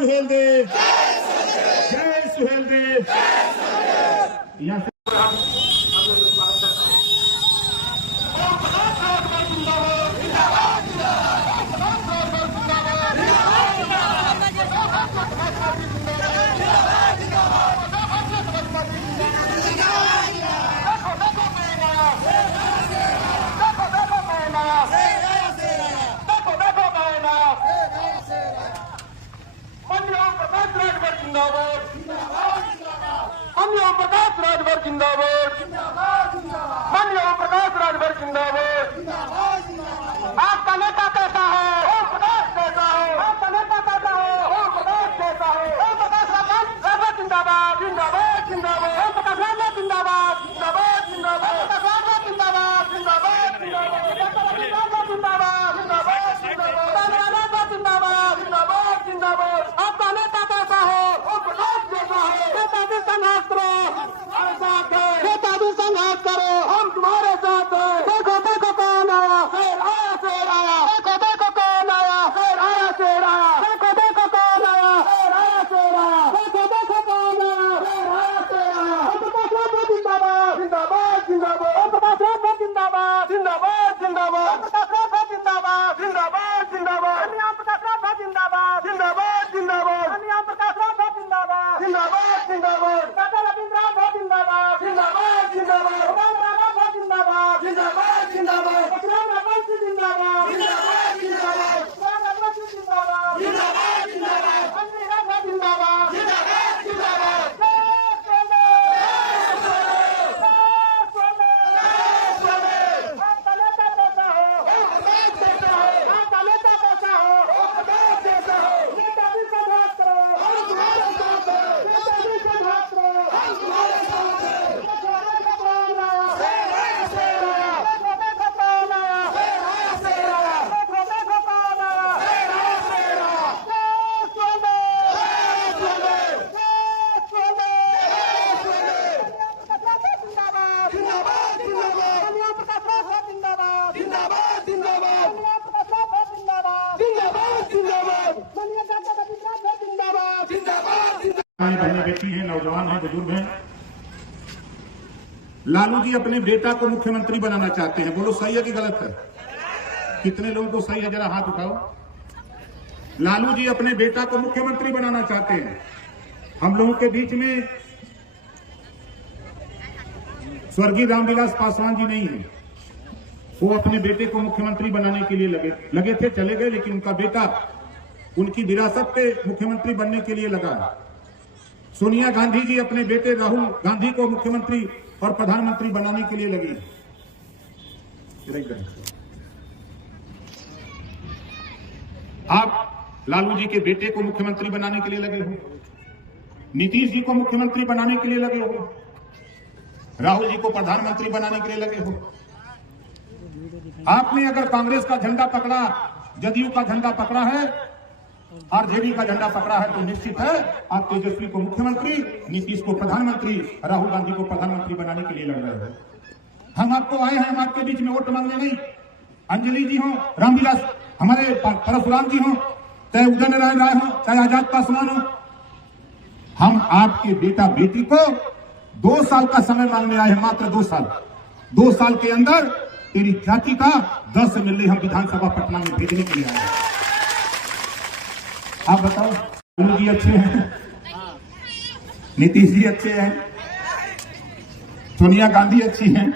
सुहेलदेव, जय सुहेलदेव। आपका नेता कैसा है? ओम प्रकाश कैसा है? आपका नेता कैसा है? ओम प्रकाश कैसा है? ओम प्रकाश राठौर जिंदाबाद, जिंदाबाद, जिंदाबाद। ओम प्रकाश राठौर जिंदाबाद, जिंदाबाद, जिंदाबाद। ओम प्रकाश राठौर जिंदाबाद, जिंदाबाद, जिंदाबाद। राठौर जिंदाबाद, जिंदाबाद, जिंदाबाद। राठौर जिंदाबाद, जिंदाबाद, जिंदाबाद। आपका नेता कैसा है? ओम प्रकाश जैसा है। नेताजी संघर्ष करो, हमारे साथ है। नेताजी संघर्ष करो, हम तुम्हारे साथ हैं। देखो देखो कौन आया, शेर आया, शेर आया। देखो देखो कौन आया, शेर आया, शेर आया। देखो देखो कौन आया, शेर आया, शेर आया। देखो देखो कौन आया, शेर आया, शेर आया। ओम प्रकाश राठौर जिंदाबाद, जिंदाबाद, जिंदाबाद। ओम प्रकाश राठौर जिंदाबाद, जिंदाबाद, जिंदाबाद। ओम प्रकाश राठौर जिंदाबाद, जिंदाबाद, जिंदाबाद। ओम प्रकाश राठौर जिंदाबाद, जिंदाबाद, जिंदाबाद। ओम प्रकाश राठौर जिंदाबाद, जिंदाबाद, जिंदाबाद। डॉक्टर रविंद्र राठौर जिंदाबाद, जिंदाबाद, जिंदाबाद। राठौर जिंदाबाद, जिंदाबाद, जिंदाबाद। राम रावत जिंदाबाद, जिंदाबाद, जिंदाबाद। राम रावत जिंदाबाद, जिंदाबाद, जिंदाबाद। मंत्री राठौर जिंदाबाद, जिंदाबाद, जिंदाबाद। आपका नेता कैसा हो? आपका नेता कैसा हो? नेताजी से बात करो, नेताजी से बात करो। बहने बेटी हैं, नौजवान हैं, बुजुर्ग हैं। लालू जी अपने बेटा को मुख्यमंत्री बनाना चाहते हैं। बोलो सही है कि गलत है? कितने लोगों को सही है, जरा हाथ उठाओ। लालू जी अपने बेटा को मुख्यमंत्री बनाना चाहते हैं। हम लोगों के बीच में स्वर्गीय रामविलास पासवान जी नहीं है। वो अपने बेटे को मुख्यमंत्री बनाने के लिए लगे थे, चले गए, लेकिन उनका बेटा उनकी विरासत पे मुख्यमंत्री बनने के लिए लगा। सोनिया गांधी जी अपने बेटे राहुल गांधी को मुख्यमंत्री और प्रधानमंत्री बनाने के लिए लगी। आप लालू जी के बेटे को मुख्यमंत्री बनाने के लिए लगे हो, नीतीश जी को मुख्यमंत्री बनाने के लिए लगे हो, राहुल जी को प्रधानमंत्री बनाने के लिए लगे हो। आपने अगर कांग्रेस का झंडा पकड़ा, जदयू का झंडा पकड़ा है, आरजेडी का झंडा पकड़ा है, तो निश्चित है आप तेजस्वी को मुख्यमंत्री, नीतीश को प्रधानमंत्री, राहुल गांधी को प्रधानमंत्री बनाने के लिए लड़ रहे हो। हम आपको आए हैं, हम आपके बीच में वोट मांगने नहीं। अंजलि जी हो, रामविलास हमारे परशुराम जी हो, चाहे उदय नारायण राय हो, चाहे आजाद पासवान हो, हम आपके बेटा बेटी को 2 साल का समय मांगने आए हैं, मात्र 2 साल। 2 साल के अंदर तेरी जाति का 10 एमएलए हम विधानसभा पटना में भेजने के लिए आए हैं। आप बताओ, लालू जी अच्छे हैं, नीतीश जी अच्छे हैं, सोनिया गांधी अच्छी हैं,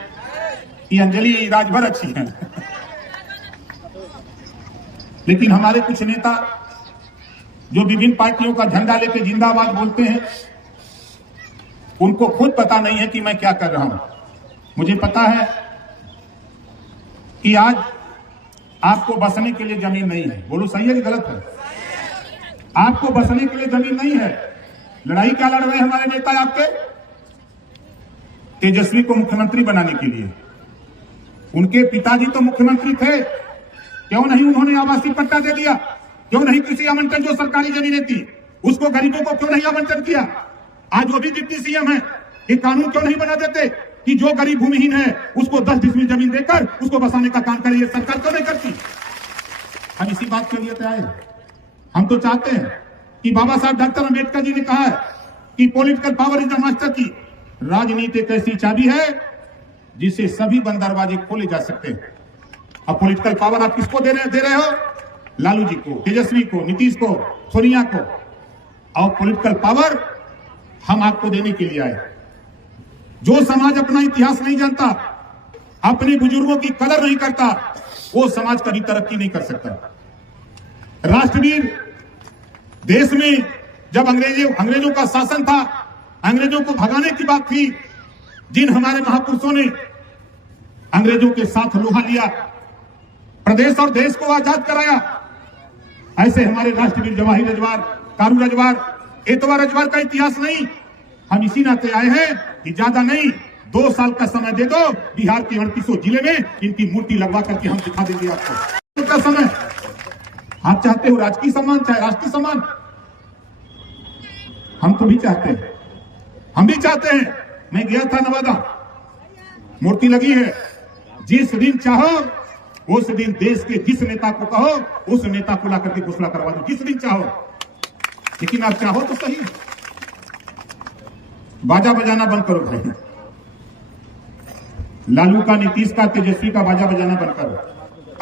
ये अंजलि राजभर अच्छी हैं, लेकिन हमारे कुछ नेता जो विभिन्न पार्टियों का झंडा लेके जिंदाबाद बोलते हैं, उनको खुद पता नहीं है कि मैं क्या कर रहा हूं। मुझे पता है कि आज आपको बसने के लिए जमीन नहीं है। बोलो सही है कि गलत है? आपको बसने के लिए जमीन नहीं है। लड़ाई क्या लड़ रहे हैं हमारे नेता आपके? तेजस्वी को मुख्यमंत्री बनाने के लिए। उनके पिताजी तो मुख्यमंत्री थे, क्यों नहीं उन्होंने आवासीय पट्टा दे दिया? क्यों नहीं कृषि आवंटन जो सरकारी जमीनें थी उसको गरीबों को क्यों नहीं आवंटन किया? आज वो भी डिप्टी सीएम है, ये कानून क्यों नहीं बना देते कि जो गरीब भूमिहीन है उसको 10 डिसमिल जमीन देकर उसको बसाने का काम करे? ये सरकार क्यों नहीं करती? हम इसी बात के लिए तो आए। हम तो चाहते हैं कि बाबा साहब डॉक्टर अंबेडकर जी ने कहा है कि political power is the master की। राजनीति एक ऐसी चाबी है जिसे सभी बंद दरवाजे खोले जा सकते हैं। अब पॉलिटिकल पावर आप किसको दे रहे हो? लालू जी को, तेजस्वी को, नीतीश को, सोनिया को। और पॉलिटिकल पावर हम आपको देने के लिए आए। जो समाज अपना इतिहास नहीं जानता, अपने बुजुर्गों की कदर नहीं करता, वो समाज कभी तरक्की नहीं कर सकता। राष्ट्रवीर देश में जब अंग्रेजों का शासन था, अंग्रेजों को भगाने की बात थी, जिन हमारे महापुरुषों ने अंग्रेजों के साथ लोहा लिया, प्रदेश और देश को आजाद कराया, ऐसे हमारे राष्ट्रवीर जवाहिर रजवार, कारू रजवार, एतवा रजवार का इतिहास नहीं। हम इसी नाते आए हैं कि ज्यादा नहीं, 2 साल का समय दे दो, बिहार के 38 जिले में इनकी मूर्ति लगवा करके हम दिखा देंगे आपको। का समय आप चाहते हो राजकीय सम्मान, चाहे राष्ट्रीय सम्मान, हम तो भी चाहते हैं, हम भी चाहते हैं। मैं गया था नवादा, मूर्ति लगी है। जिस दिन चाहो उस दिन देश के जिस नेता को कहो, उस नेता को ला करके घोषणा करवा दो, जिस दिन चाहो। लेकिन आप चाहो तो सही, बाजा बजाना बंद करो भाई। लालू का, नीतीश का, तेजस्वी का बाजा बजाना बंद करो,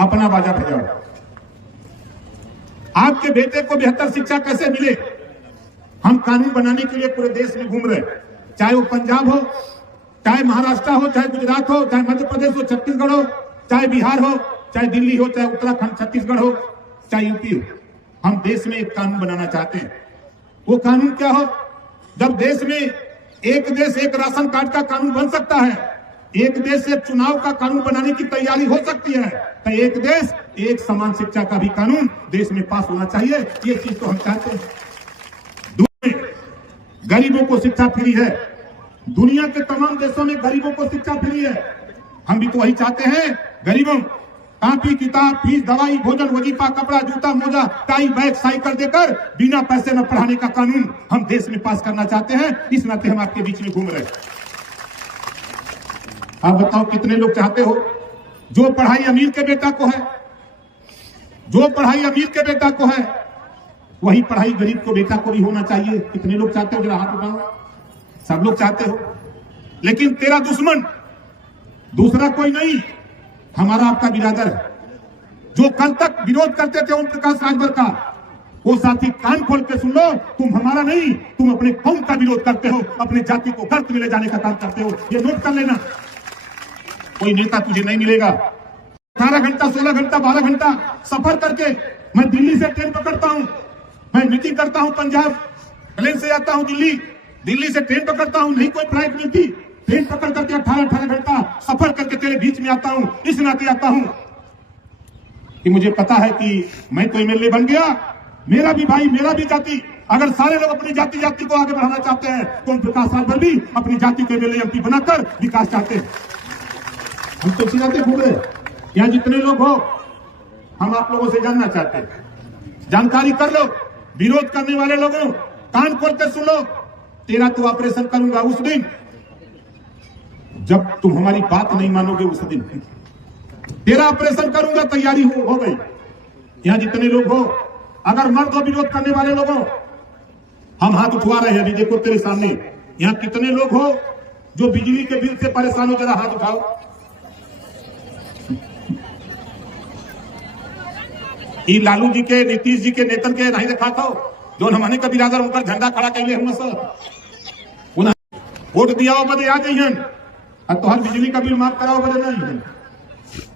अपना बाजा बजाओ। आपके बेटे को बेहतर शिक्षा कैसे मिले? हम कानून बनाने के लिए पूरे देश में घूम रहे, चाहे वो पंजाब हो, चाहे महाराष्ट्र हो, चाहे गुजरात हो, चाहे मध्य प्रदेश हो, छत्तीसगढ़ हो, चाहे बिहार हो, चाहे दिल्ली हो, चाहे उत्तराखंड, छत्तीसगढ़ हो, चाहे यूपी हो। हम देश में एक कानून बनाना चाहते हैं। वो कानून क्या हो? जब देश में एक देश एक राशन कार्ड का कानून बन सकता है, एक देश से चुनाव का कानून बनाने की तैयारी हो सकती है, तो एक देश एक समान शिक्षा का भी कानून देश में पास होना चाहिए। ये चीज तो हम चाहते हैं। गरीबों को शिक्षा फ्री है, दुनिया के तमाम देशों में गरीबों को शिक्षा फ्री है। हम भी तो वही चाहते हैं। गरीबों कॉपी किताब, फीस, दवाई, भोजन, वजीफा, कपड़ा, जूता, मोजा, टाई, बैग, साइकिल देकर बिना पैसे में पढ़ाने का कानून हम देश में पास करना चाहते हैं। इस नाते हम आपके बीच में घूम रहे हैं। आप बताओ कितने लोग चाहते हो? जो पढ़ाई अमीर के बेटा को है, जो पढ़ाई अमीर के बेटा को है, वही पढ़ाई गरीब को बेटा को भी होना चाहिए। कितने लोग चाहते हो? जरा हाथ उठाओ। सब लोग चाहते हो। लेकिन तेरा दुश्मन दूसरा कोई नहीं, हमारा आपका बिरादर है। जो कल तक विरोध करते थे ओम प्रकाश राजभर का, वो साथी कान खोल के सुन लो, तुम हमारा नहीं, तुम अपने कौम का विरोध करते हो, अपने जाति को गर्त में ले जाने का काम करते हो। ये नोट कर लेना। कोई नेता तुझे नहीं मिलेगा। 18 घंटा, 16 घंटा, 12 घंटा सफर करके मैं दिल्ली से ट्रेन पकड़ता हूं, मैं मीटिंग करता हूं पंजाब, प्लेन से जाता हूं दिल्ली, दिल्ली से ट्रेन पकड़ता हूं, नहीं कोई फ्लाइट मिलती, ट्रेन पकड़ करके 18 घंटा सफर करके तेरे बीच में आता हूं। इस नाते आता हूं कि मुझे पता है कि मैं तो एमएलए बन गया, मेरा भी भाई, मेरा भी जाति, अगर सारे लोग अपनी जाति को आगे बढ़ाना चाहते हैं तो ओम प्रकाश राजभर भी अपनी जाति के एमएलए एमपी बनाकर विकास चाहते हैं। हम तो इसी नाते घूम रहे। यहाँ जितने लोग हो, हम आप लोगों से जानना चाहते हैं, जानकारी कर लो। विरोध करने वाले लोगों कान खोल कर सुन लो। तेरा तो ऑपरेशन करूंगा उस दिन जब तुम हमारी बात नहीं मानोगे, उस दिन तेरा ऑपरेशन करूंगा। तैयारी हो गई। यहाँ जितने लोग हो, अगर मर्द हो विरोध करने वाले लोगों, हम हाथ उठवा रहे हैं। अभी देखो तेरे सामने यहाँ कितने लोग हो जो बिजली के बिल से परेशान हो, जरा हाथ उठाओ। ये लालू जी के, नीतीश जी के नेतन के नहीं देखा था जो हमने का बिरादर उनका झंडा खड़ा कैले हम सब वोट दिया हो बदे आ जाइए, और तो हर बिजली का बिल माफ कराओ बदे नहीं है।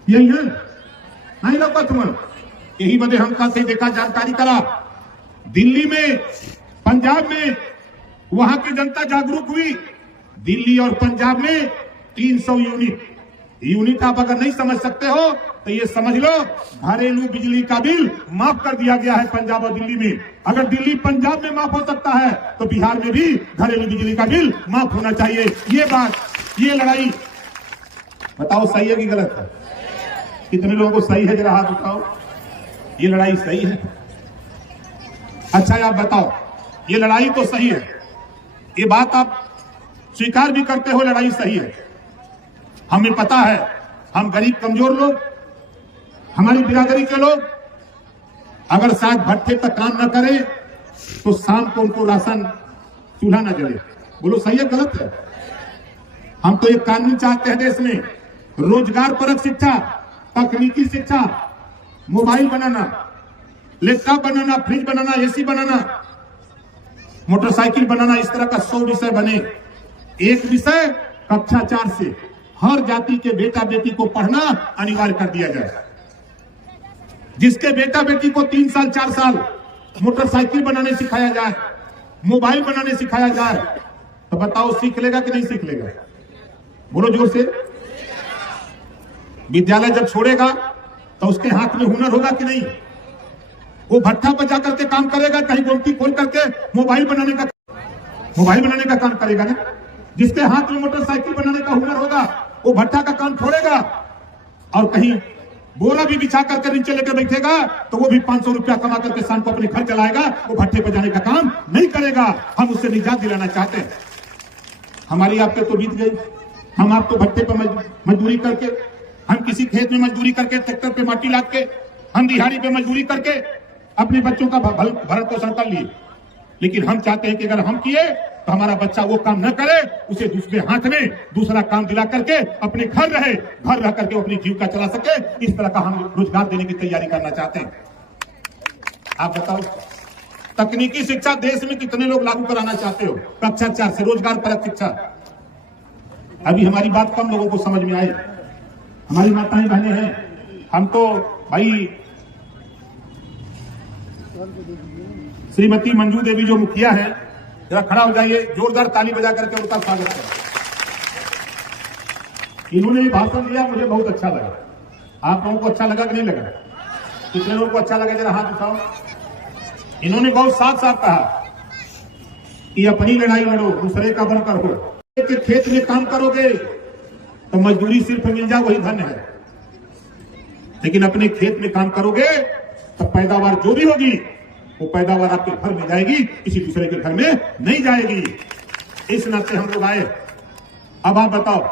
यही है नहीं लगा तुम, यही बदे हम कल से देखा, जानकारी करा। दिल्ली में, पंजाब में वहां की जनता जागरूक हुई। दिल्ली और पंजाब में 300 यूनिट आप अगर नहीं समझ सकते हो तो ये समझ लो, घरेलू बिजली का बिल माफ कर दिया गया है पंजाब और दिल्ली में। अगर दिल्ली पंजाब में माफ हो सकता है तो बिहार में भी घरेलू बिजली का बिल माफ होना चाहिए। ये बात, ये लड़ाई बताओ सही है कि गलत है? कितने लोगों को सही है? जरा हाथ उठाओ। ये लड़ाई सही है? अच्छा आप बताओ, ये लड़ाई तो सही है, ये बात आप स्वीकार भी करते हो, लड़ाई सही है। हमें पता है, हम गरीब कमजोर लोग, हमारी बिरादरी के लोग अगर शायद भट्टे तक काम न करें तो शाम को उनको राशन चूल्हा न जले। बोलो सही है गलत है? हम तो एक कानून चाहते हैं देश में, रोजगार परक शिक्षा, तकनीकी शिक्षा, मोबाइल बनाना, लैपटॉप बनाना, फ्रिज बनाना, एसी बनाना, मोटरसाइकिल बनाना, इस तरह का 100 विषय बने। एक विषय कक्षा 4 से हर जाति के बेटा बेटी को पढ़ना अनिवार्य कर दिया जाए। जिसके बेटा बेटी को 3 साल 4 साल मोटरसाइकिल बनाने सिखाया जाए, मोबाइल बनाने सिखाया जाए, तो बताओ सीख लेगा कि नहीं सीख लेगा? बोलो जोर से। विद्यालय जब छोड़ेगा तो उसके हाथ में हुनर होगा कि नहीं? वो भट्ठा पर जाकर के काम करेगा, कहीं गोमती खोल करके मोबाइल बनाने का काम करेगा ना। जिसके हाथ में मोटरसाइकिल बनाने का हुनर होगा वो भट्ठा का काम छोड़ेगा और कहीं बोरा भी बिछा करके नीचे लेकर बैठेगा तो वो भी 500 रुपया कमा करके शाम को अपने घर चलाएगा, वो भट्ठे पर जाने का काम नहीं करेगा। हम उससे निजात दिलाना चाहते हैं। हमारी आपके तो बीत गई, हम आप तो भट्टे पर मजदूरी करके, हम किसी खेत में मजदूरी करके, ट्रैक्टर पे माटी लाद के, हम दिहाड़ी पे मजदूरी करके अपने बच्चों का भरण पोषण कर लिए। लेकिन हम चाहते हैं कि अगर हम किए तो हमारा बच्चा वो काम न करे, उसे दूसरे हाथ में दूसरा काम दिला करके अपने घर रह करके अपनी जीविका चला सके। इस तरह का हम रोजगार देने की तैयारी करना चाहते हैं। आप बताओ, तकनीकी शिक्षा देश में कितने लोग लागू कराना चाहते हो? कक्षा 4 से रोजगार परक शिक्षा। अभी हमारी बात कम लोगों को समझ में आई। हमारी माताएं बहनें हैं, हम तो भाई श्रीमती मंजू देवी जो मुखिया है, जरा खड़ा हो जाइए, जोरदार ताली बजा करके उनका स्वागत करें। इन्होंने भी भाषण दिया, मुझे बहुत अच्छा लगा। आप लोगों को अच्छा लगा कि नहीं लगा? कितने लोगों को अच्छा लगा जरा हाथ उठाओ। इन्होंने बहुत साफ साफ कहा कि अपनी लड़ाई लड़ो, दूसरे का बनकर हो। के खेत में काम करोगे तो मजदूरी सिर्फ मिल जाए वही धन है, लेकिन अपने खेत में काम करोगे तो पैदावार जो भी होगी वो पैदावार आपके घर में जाएगी, किसी दूसरे के घर में नहीं जाएगी। इस नाते हम लोग आए। अब आप बताओ,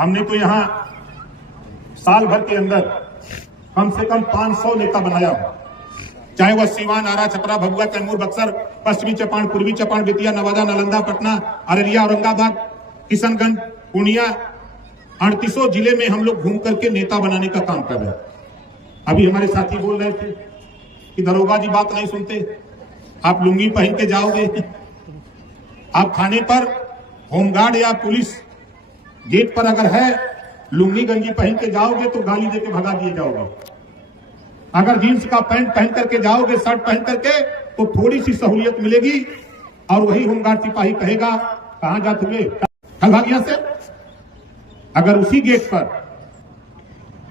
हमने तो यहां साल भर के अंदर कम से कम 500 नेता बनाया, चाहे वह सीवान, आरा, छपरा, भभुआ, कैमूर, बक्सर, पश्चिमी चंपारण, पूर्वी चंपारण, बेतिया, नवादा, नालंदा, पटना, अररिया, औरंगाबाद, किशनगंज, पूर्णिया, 38 जिले में हम लोग घूम करके नेता बनाने का काम कर रहे हैं। अभी हमारे साथी बोल रहे थे कि दरोगा जी बात नहीं सुनते, आप लुंगी पहन के जाओगे, आप खाने पर होमगार्ड या पुलिस गेट पर अगर है लुंगी गंजी पहन के जाओगे तो गाली देके भगा दिए जाओगे। अगर जींस का पैंट पहन करके जाओगे, शर्ट पहन करके, तो थोड़ी सी सहूलियत मिलेगी और वही होमगार्ड सिपाही कहेगा कहां जाते हुए, कल भाग यहां से। अगर उसी गेट पर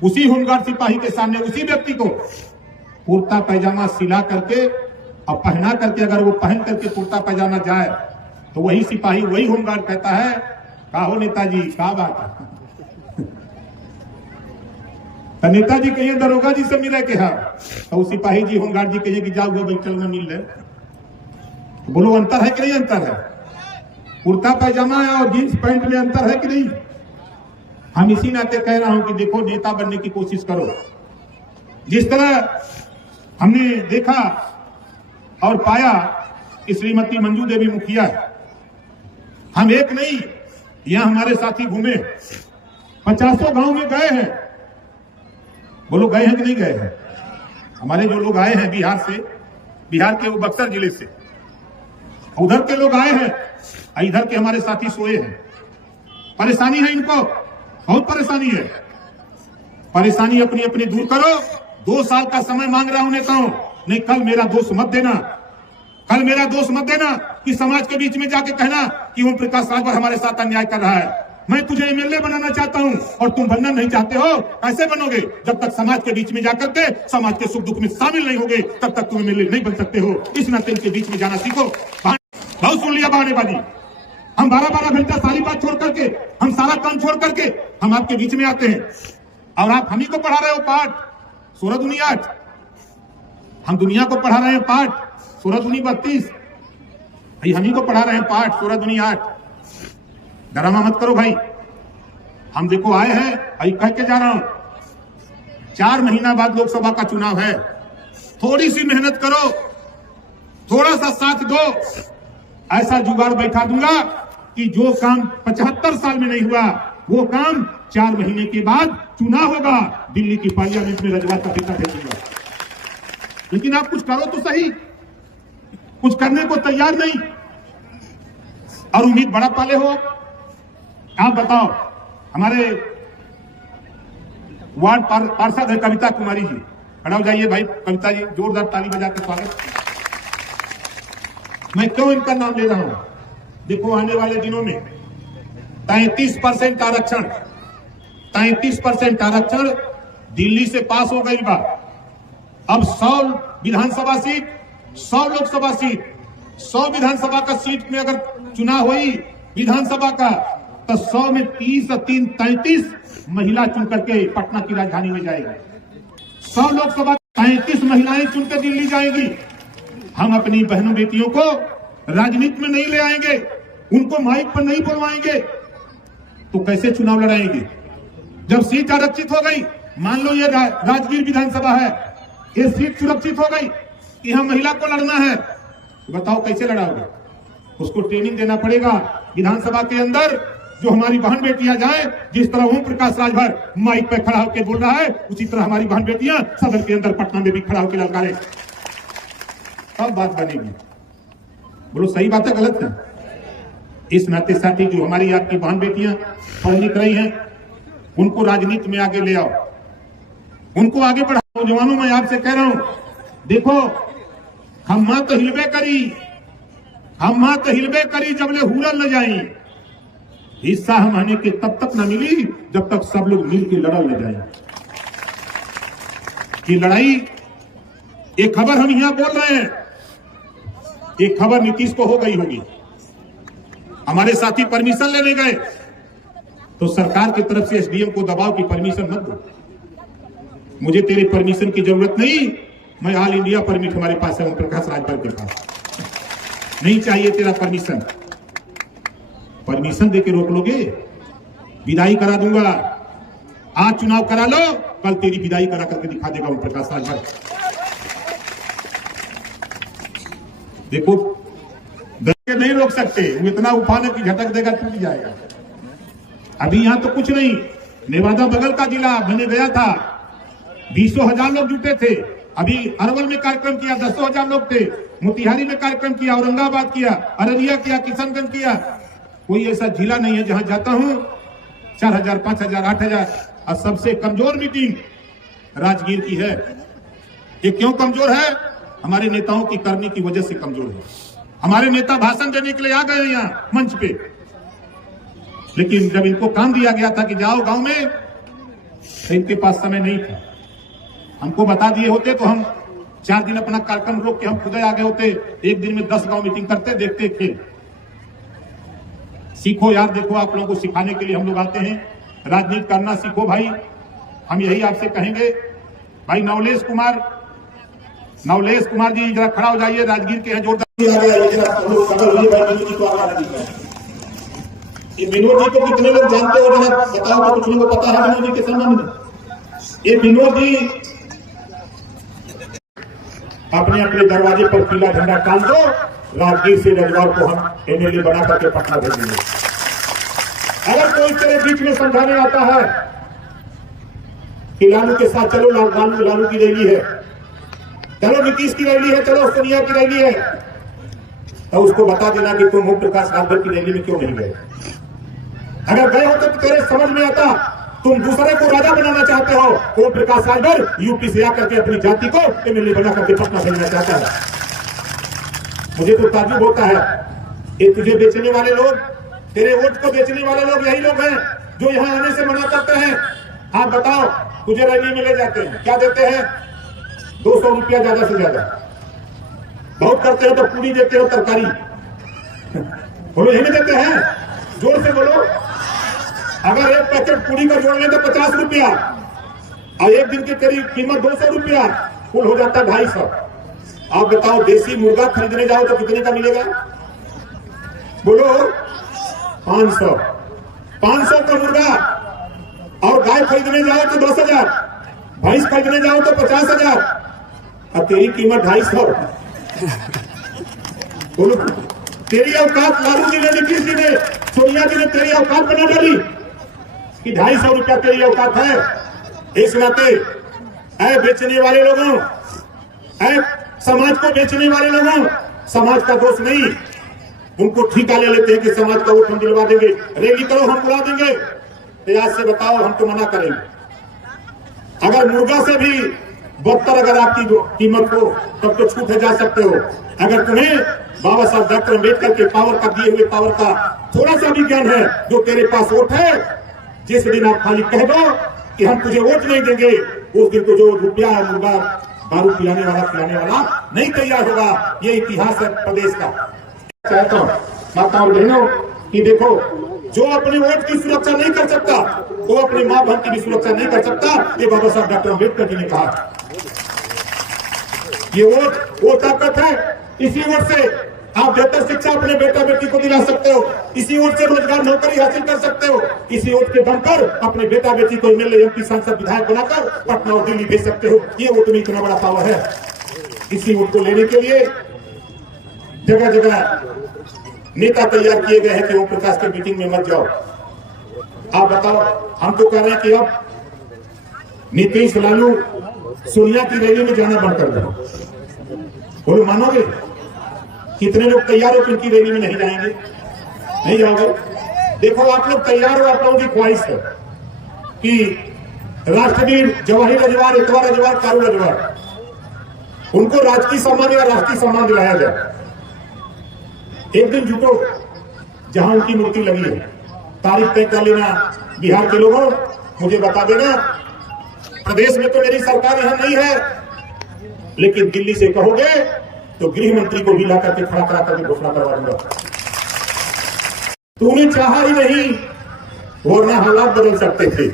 उसी होमगार्ड सिपाही के सामने उसी व्यक्ति को कुर्ता पैजामा सिला करके और पहना करके अगर वो पहन करके कुर्ता पैजामा जाए तो वही सिपाही, वही होमगार्ड कहता है का हो नेताजी, क्या बात है? तो नेताजी कहिए दरोगा जी से मिले के, हाँ, तो सिपाही जी होमगार्ड जी कहिए कि जाओ बैठल में मिल रहे। तो बोलो अंतर है कि नहीं? अंतर है। कुर्ता पैजामा और जींस पैंट में अंतर है कि नहीं? हम इसी नाते कह रहा हूं कि देखो, नेता बनने की कोशिश करो। जिस तरह हमने देखा और पाया कि श्रीमती मंजू देवी मुखिया, हम एक नहीं, यहां हमारे साथी घूमे, 50 गांव में गए हैं। बोलो गए हैं कि नहीं गए हैं? हमारे जो लोग आए हैं बिहार से, बिहार के वो बक्सर जिले से, उधर के लोग आए हैं, इधर के हमारे साथी सोए हैं। परेशानी है इनको, बहुत परेशानी है। परेशानी अपनी अपनी दूर करो। 2 साल का समय मांग रहा हूं नेताओं, नहीं कल मेरा दोष मत देना, कल मेरा दोष मत देना कि समाज के बीच में जाके कहना कि ओम प्रकाश रावत हमारे साथ अन्याय कर रहा है। मैं तुझे एमएलए बनाना चाहता हूं और तुम बनना नहीं चाहते हो। कैसे बनोगे? जब तक समाज के बीच में जाकर के समाज के सुख दुख में शामिल नहीं होगे तब तक तुम एमएलए नहीं बन सकते हो। इस नाते इनके बीच में जाना सीखो। बहुत सुन लिया बहानेबाजी। हम 12-12 घंटा सारी बात छोड़ करके, हम सारा काम छोड़ करके हम आपके बीच में आते हैं और आप हम ही को पढ़ा रहे हो पाठ सूरह दुनिया 8। हम दुनिया को पढ़ा रहे हैं पाठ सूरह दुनिया 32। हम ही को पढ़ा रहे हैं पाठ सूरह दुनिया 8। डरामा मत करो भाई। हम देखो आए हैं, अभी कह के जा रहा हूं, 4 महीना बाद लोकसभा का चुनाव है। थोड़ी सी मेहनत करो, थोड़ा सा साथ दो, ऐसा जुगाड़ बैठा दूंगा कि जो काम 75 साल में नहीं हुआ वो काम 4 महीने के बाद चुनाव होगा, दिल्ली की पार्लियामेंट में रजवाता बेटा भेजूंगा। लेकिन आप कुछ करो तो सही, कुछ करने को तैयार नहीं और उम्मीद बड़ा पाले हो। आप बताओ, हमारे वार्ड पार्षद है कविता कुमारी जी, खड़ा हो जाइए भाई। कविता जी, जोरदार ताली बजा के स्वागत। मैं क्यों इनका नाम ले रहा हूं? देखो, आने वाले दिनों में 33% आरक्षण 33% आरक्षण दिल्ली से पास हो गई बा। अब 100 विधानसभा सीट, 100 लोकसभा सीट, 100 विधानसभा का सीट में अगर चुनाव हुई विधानसभा का, तो 100 में 30 और 3 33 महिला चुन करके पटना की राजधानी में जाएगी। 100 लोकसभा 33 महिलाएं चुनकर दिल्ली जाएंगी। हम अपनी बहनों बेटियों को राजनीति में नहीं ले आएंगे, उनको माइक पर नहीं बुलवाएंगे, तो कैसे चुनाव लड़ाएंगे? जब सीट आरक्षित हो गई, मान लो ये राजगीर विधानसभा है, ये सीट सुरक्षित हो गई कि हम महिला को लड़ना है, तो बताओ कैसे लड़ाओगे? उसको ट्रेनिंग देना पड़ेगा। विधानसभा के अंदर जो हमारी बहन बेटियां जाए, जिस तरह ओम प्रकाश राजभर माइक पे खड़ा होकर बोल रहा है, उसी तरह हमारी बहन बेटियां सदन के अंदर पटना में भी खड़ा होकर ललकारे, तब बात बनेगी। बोलो, सही बात है गलत है? इस नाते साथी, जो हमारी आपकी बहन बेटियां पढ़ लिख रही हैं, उनको राजनीति में आगे ले आओ, उनको आगे बढ़ाओ। नौजवानों, मैं आपसे कह रहा हूं, देखो, हम मां तो हिलबे करी जब ले हुरल न जाई। हिस्सा हम आने के तब तक न मिली जब तक सब लोग मिल के लड़ल न जाए। ये लड़ाई, एक खबर हम यहां बोल रहे हैं, एक खबर नीतीश को हो गई होगी। हमारे साथी परमिशन लेने गए तो सरकार की तरफ से एसडीएम को दबाव की परमिशन मत दो, मुझे तेरे परमिशन की जरूरत नहीं, मैं ऑल इंडिया परमिट हमारे पास है, ओम प्रकाश राजभर के पास, नहीं चाहिए तेरा परमिशन। परमिशन देके रोक लोगे, विदाई करा दूंगा। आज चुनाव करा लो, कल तेरी विदाई करा करके दिखा देगा ओम प्रकाश राजभर। देखो, नहीं रोक सकते, वो इतना उफान की झटक देगा, टूट जाएगा। अभी यहां तो कुछ नहीं, नेवादा बगल का जिला मैंने गया था, 20,000 लोग जुटे थे। अभी अरवल में कार्यक्रम किया, 10,000 लोग थे। मोतिहारी में कार्यक्रम किया, औरंगाबाद किया, अररिया किया, किशनगंज किया। कोई ऐसा जिला नहीं है जहां जाता हूं 4,000, 5,000, 8,000। और सबसे कमजोर मीटिंग राजगीर की है। ये क्यों कमजोर है? हमारे नेताओं की करने की वजह से कमजोर है। हमारे नेता भाषण देने के लिए आ गए यहाँ मंच पे, लेकिन जब इनको काम दिया गया था कि जाओ गांव में, तो इनके पास समय नहीं था। हमको बता दिए होते तो हम 4 दिन अपना कार्यक्रम रोक के हम खुद आ गए होते। एक दिन में 10 गांव मीटिंग करते, देखते खेल। सीखो यार, देखो, आप लोगों को सिखाने के लिए हम लोग आते हैं। राजनीति करना सीखो भाई, हम यही आपसे कहेंगे। भाई नवलेश कुमार जी जरा खड़ा हो जाइए, राजगीर के हैं, जोरदार। ये विनोद जी को कितने लोग जानते हो, जरा बताओ तो, कुछ लोगों को पता है विनोद जी के संबंध में? ये विनोद जी अपने अपने दरवाजे पर पीला झंडा टांग दो, राजगीर से रविवार को हम एमएलए बना करके पटना भेजेंगे। अगर कोई तेरे बीच में समझाने आता है कि लालू के साथ चलो, लालू की रैली है, चलो नीतीश की रैली है, चलो सोनिया की रैली है, तो उसको बता देना कि तुम ओम प्रकाश राजभर की रैली में क्यों नहीं गए। अगर गए हो तो तेरे समझ में आता, तुम दूसरे को राजा बनाना चाहते हो, ओम प्रकाश राजभर यूपी से आकर के अपनी जाति को एमएलए बना करके पटना भेजना चाहता है। मुझे तो ताज्जुब होता है, ये तुझे बेचने वाले लोग, तेरे वोट को बेचने वाले लोग यही लोग हैं जो यहाँ आने से मना करते हैं। आप बताओ, तुझे रैली में ले जाते हैं, क्या देते हैं? 200 रुपया ज्यादा से ज्यादा, बहुत करते हो तो पूरी देते हो, तरकारी बोलो, यही देते हैं? जोर से बोलो। अगर एक पैकेट पूरी का जोड़ लें तो 50 रुपया, और एक दिन की तेरी कीमत 200 रुपया, कुल हो जाता है 250। आप बताओ, देसी मुर्गा खरीदने जाओ तो कितने का मिलेगा? बोलो, 500 का मुर्गा। और गाय खरीदने जाओ तो 10,000, भैंस खरीदने जाओ तो 50,000, और तेरी कीमत 250। बोलो, तेरी औकात लालू जी ने, नीतीश जी ने, सोनिया जी ने तेरी औकात बना डाली कि 250 रुपया तेरी औकात है। इस नाते ऐ बेचने वाले लोगों, ऐ समाज को बेचने वाले लोगों, समाज का दोष नहीं, उनको ठीका ले लेते हैं कि समाज का वोट हम दिलवा देंगे, रैली करो हम बुला देंगे। तो आज से बताओ, हम तो मना करेंगे। अगर मुर्गा से भी बदतर अगर आपकी कीमत हो तब तो छूटे जा सकते हो। अगर तुम्हें बाबा साहब डॉक्टर अम्बेडकर के पावर का, दिए हुए पावर का थोड़ा सा भी ज्ञान है, जो तेरे पास वोट है, जिस दिन आप खाली कह दो कि हम तुझे वोट नहीं देंगे, उस दिन तो जो रुपया है मुर्गा दारू पिलाने वाला नहीं तैयार होगा। ये इतिहास है प्रदेश का। चाहता हूँ माताओं बहनों कि देखो, जो अपने वोट की सुरक्षा नहीं कर सकता वो अपने माँ बहन की भी सुरक्षा नहीं कर सकता। ये बाबा साहब डॉक्टर अम्बेडकर जी ने कहा। ये वोट वो ताकत है, इसी वोट से आप बेहतर शिक्षा अपने बेटा बेटी को दिला सकते हो, इसी वोट से रोजगार नौकरी हासिल कर सकते हो, इसी वोट के दम पर अपने बेटा बेटी को एमएलए एमपी सांसद विधायक बनाकर पटना और दिल्ली भेज सकते हो। ये वोट में इतना बड़ा पावर है। इसी वोट को लेने के लिए जगह जगह नेता तैयार किए गए हैं कि ओम प्रकाश के मीटिंग में मत जाओ। आप बताओ, हम तो कह रहे हैं कि अब नीतीश, लालू, सोनिया की रैली में जाना बंद कर दो। बोलो, मानोगे? कितने लोग तैयार हो कि उनकी रैली में नहीं जाएंगे? नहीं जाओगे? देखो, आप लोग तैयार हो, आप लोगों की ख्वाहिश है कि राष्ट्रवीर जवाहिर रजवार, इतवार रजवार, कारू रजवार, उनको राजकीय सम्मान या राष्ट्रीय सम्मान दिलाया जाए। एक दिन जुटो जहां उनकी मूर्ति लगी है, तारीख तय कर लेना। बिहार के लोगों, मुझे बता देना, प्रदेश में तो मेरी सरकार यहां नहीं है, लेकिन दिल्ली से कहोगे तो गृह मंत्री को भी ला करके खड़ा करा करके घोषणा करवा दूंगा। तूने चाहा ही नहीं, वरना हालात बदल सकते थे।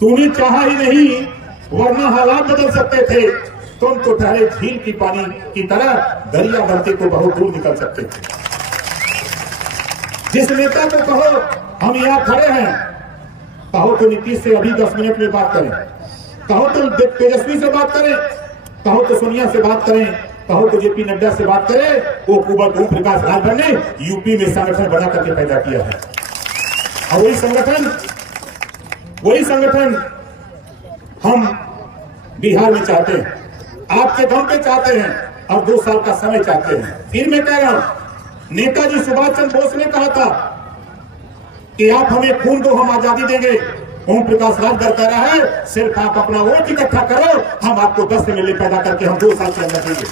तूने चाहा ही नहीं, वरना हालात बदल सकते थे। तुम तो ठहरे झील की पानी की तरह, दरिया बनते तो बहुत दूर निकल सकते थे। जिस नेता को कहो हम यहां खड़े हैं, कहो तो नीतीश से अभी 10 मिनट में बात करें, कहो तो तेजस्वी से बात करें, कहो तो सोनिया से बात करें, कहो तो जेपी नड्डा से बात करें। वो कुंवर ओम प्रकाश राजभर ने यूपी में संगठन बना करके पैदा किया है, और वही संगठन हम बिहार में चाहते हैं, आपके दम पे चाहते हैं, और 2 साल का समय चाहते हैं। फिर मैं कह रहा हूं, नेताजी सुभाष चंद्र बोस ने कहा था कि आप हमें खून दो, हम आजादी देंगे। ओम प्रकाश राजभर कह रहा है, सिर्फ आप अपना वोट इकट्ठा करो, हम आपको 10 एमएलए पैदा करके हम 2 साल के अंदर देंगे।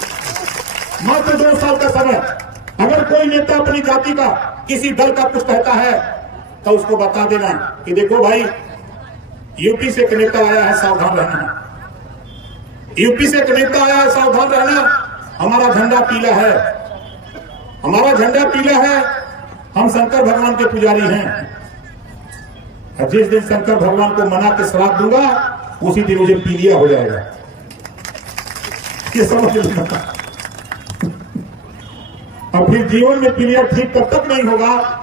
मात्र 2 साल का समय। अगर कोई नेता अपनी जाति का, किसी दल का कुछ कहता है तो उसको बता देना कि देखो भाई, यूपी से एक नेता आया है, सावधान रहना। यूपी से एक नेता आया है, सावधान रहना। हमारा झंडा पीला है, हमारा झंडा पीला है, हम शंकर भगवान के पुजारी हैं। और जिस दिन शंकर भगवान को मना के श्राप दूंगा, उसी दिन मुझे पीलिया हो जाएगा। ये समझ लेना। और फिर जीवन में पीलिया ठीक तब तक नहीं होगा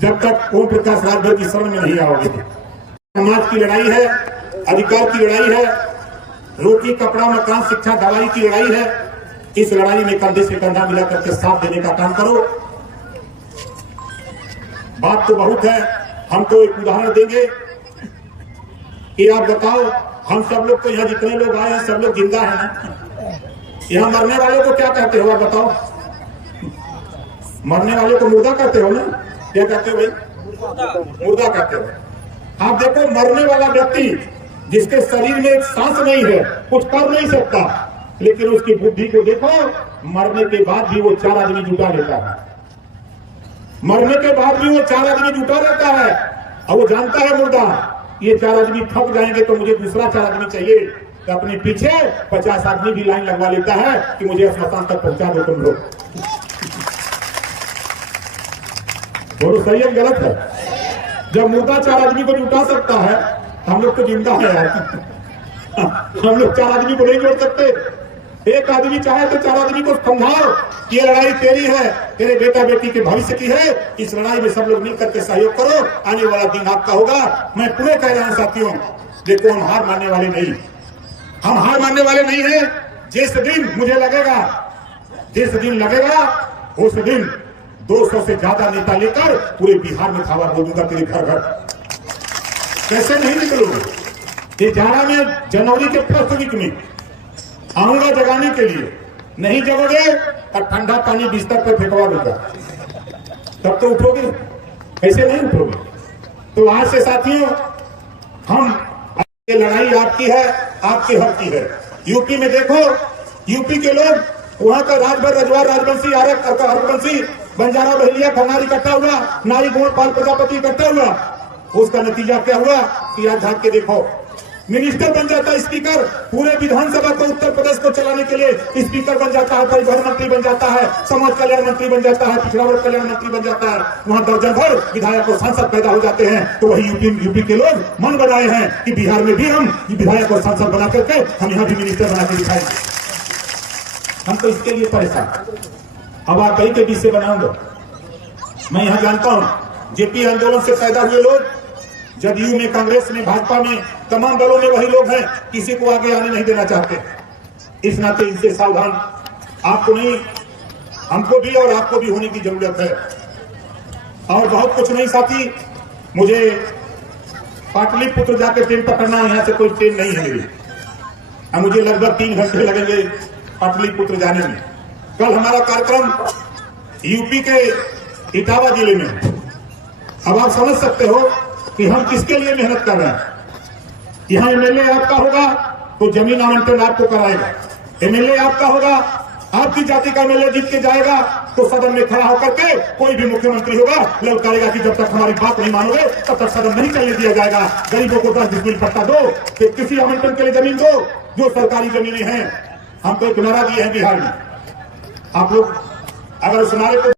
जब तक ओम प्रकाश राजभर की शरण में नहीं आओगे। समाज की लड़ाई है, अधिकार की लड़ाई है, रोटी कपड़ा मकान शिक्षा दवाई की लड़ाई है। इस लड़ाई में कंधे से कंधा मिला करके साथ देने का काम करो। बात तो बहुत है, हम तो एक उदाहरण देंगे कि आप बताओ, हम सब लोग तो यहाँ जितने लोग आए हैं सब लोग जिंदा हैं ना? यहाँ मरने वाले को क्या कहते हो? आप बताओ, मरने वाले को मुर्दा कहते हो ना? क्या कहते हो भाई? मुर्दा कहते हो। आप देखो, मरने वाला व्यक्ति जिसके शरीर में एक सांस नहीं है, कुछ कर नहीं सकता, लेकिन उसकी बुद्धि को देखो, मरने के बाद भी वो 4 आदमी जुटा लेता है। मरने के बाद भी वो 4 आदमी जुटा रहता है, और वो जानता है मुर्दा, ये 4 आदमी थक जाएंगे तो मुझे दूसरा 4 आदमी चाहिए, तो अपने पीछे 50 आदमी भी लाइन लगवा लेता है कि मुझे स्मशान तक पहुंचा दो तुम लोग। बोलो, सही है गलत है? जब मुर्दा 4 आदमी को जुटा सकता है, हम लोग तो जिंदा है यार। हम लोग 4 आदमी को नहीं जोड़ सकते। एक आदमी चाहे तो 4 आदमी को समझाओ कि ये लड़ाई तेरी है, तेरे बेटा बेटी के भविष्य की है, इस लड़ाई में सब लोग मिलकर के सहयोग करो, आने वाला दिन आपका होगा। मैं पुनः कह रहा हूं साथियों, देखो, हम हार मानने वाले नहीं, हम हार मानने वाले नहीं हैं। जिस दिन मुझे लगेगा जिस दिन लगेगा उस दिन 200 से ज्यादा नेता लेकर पूरे बिहार में धावा बोल दूंगा तेरे घर घर। कैसे नहीं निकलोगे? ये जाना में जनवरी के फर्स्ट वीक में आऊंगा जगाने के लिए, नहीं जगोगे और ठंडा पानी बिस्तर पर फेंकवा दूंगा, तब तो उठोगे। कैसे नहीं उठोगे? तो आज से साथियों, ये लड़ाई आपकी है, आपके हक की है। यूपी में देखो, यूपी के लोग वहां का राजभर रजवार राजवंशी आरक हरवंशी बंजारा बहलिया खनारी इकट्ठा हुआ, नारी गोड़ पाल प्रजापति इकट्ठा हुआ। उसका नतीजा क्या हुआ कि आज झांक के देखो, मिनिस्टर बन जाता है स्पीकर, पूरे विधानसभा को उत्तर प्रदेश को चलाने के लिए स्पीकर बन जाता है, परिवहन मंत्री बन जाता है, समाज कल्याण मंत्री बन जाता है, पिछड़ा वर्ग कल्याण मंत्री बन जाता है। वहां दर्जन भर विधायक और सांसद पैदा हो जाते हैं। तो वही यूपी के लोग मन बनाए हैं कि बिहार में भी हम विधायक और सांसद बना करके हम यहाँ भी मिनिस्टर बना के दिखाएंगे। हम तो इसके लिए परेशान। अब आप कहीं के बीच से बनाऊंगा। मैं यहाँ जानता हूँ जेपी आंदोलन से पैदा हुए लोग जदयू में, कांग्रेस में, भाजपा में, तमाम दलों में वही लोग हैं, किसी को आगे आने नहीं देना चाहते। इस नाते इनसे सावधान आपको नहीं, हमको भी और आपको भी होने की जरूरत है। और बहुत कुछ नहीं साथी, मुझे पाटलिपुत्र जाके ट्रेन पकड़ना, यहाँ से कोई ट्रेन नहीं है मेरी। अब मुझे लगभग 3 घंटे लगेंगे पाटलिपुत्र जाने में। कल हमारा कार्यक्रम यूपी के इटावा जिले में। अब आप समझ सकते हो कि हम किसके लिए मेहनत कर रहे हैं। यहाँ एमएलए आपका होगा तो जमीन आवंटन आपको कराएगा, एमएलए आपका होगा, आपकी जाति का एमएलए जीत के जाएगा तो सदन में खड़ा होकर के कोई भी मुख्यमंत्री होगा ललकारेगा कि जब तक हमारी बात नहीं मानोगे तब तक सदन नहीं चलने दिया जाएगा। गरीबों को 10 डिसमिल पट्टा दो, फिर किसी आवंटन के लिए जमीन दो, जो सरकारी जमीनें हैं। हम तो एक नारा दिए हैं बिहार में, आप लोग अगर उस नारे को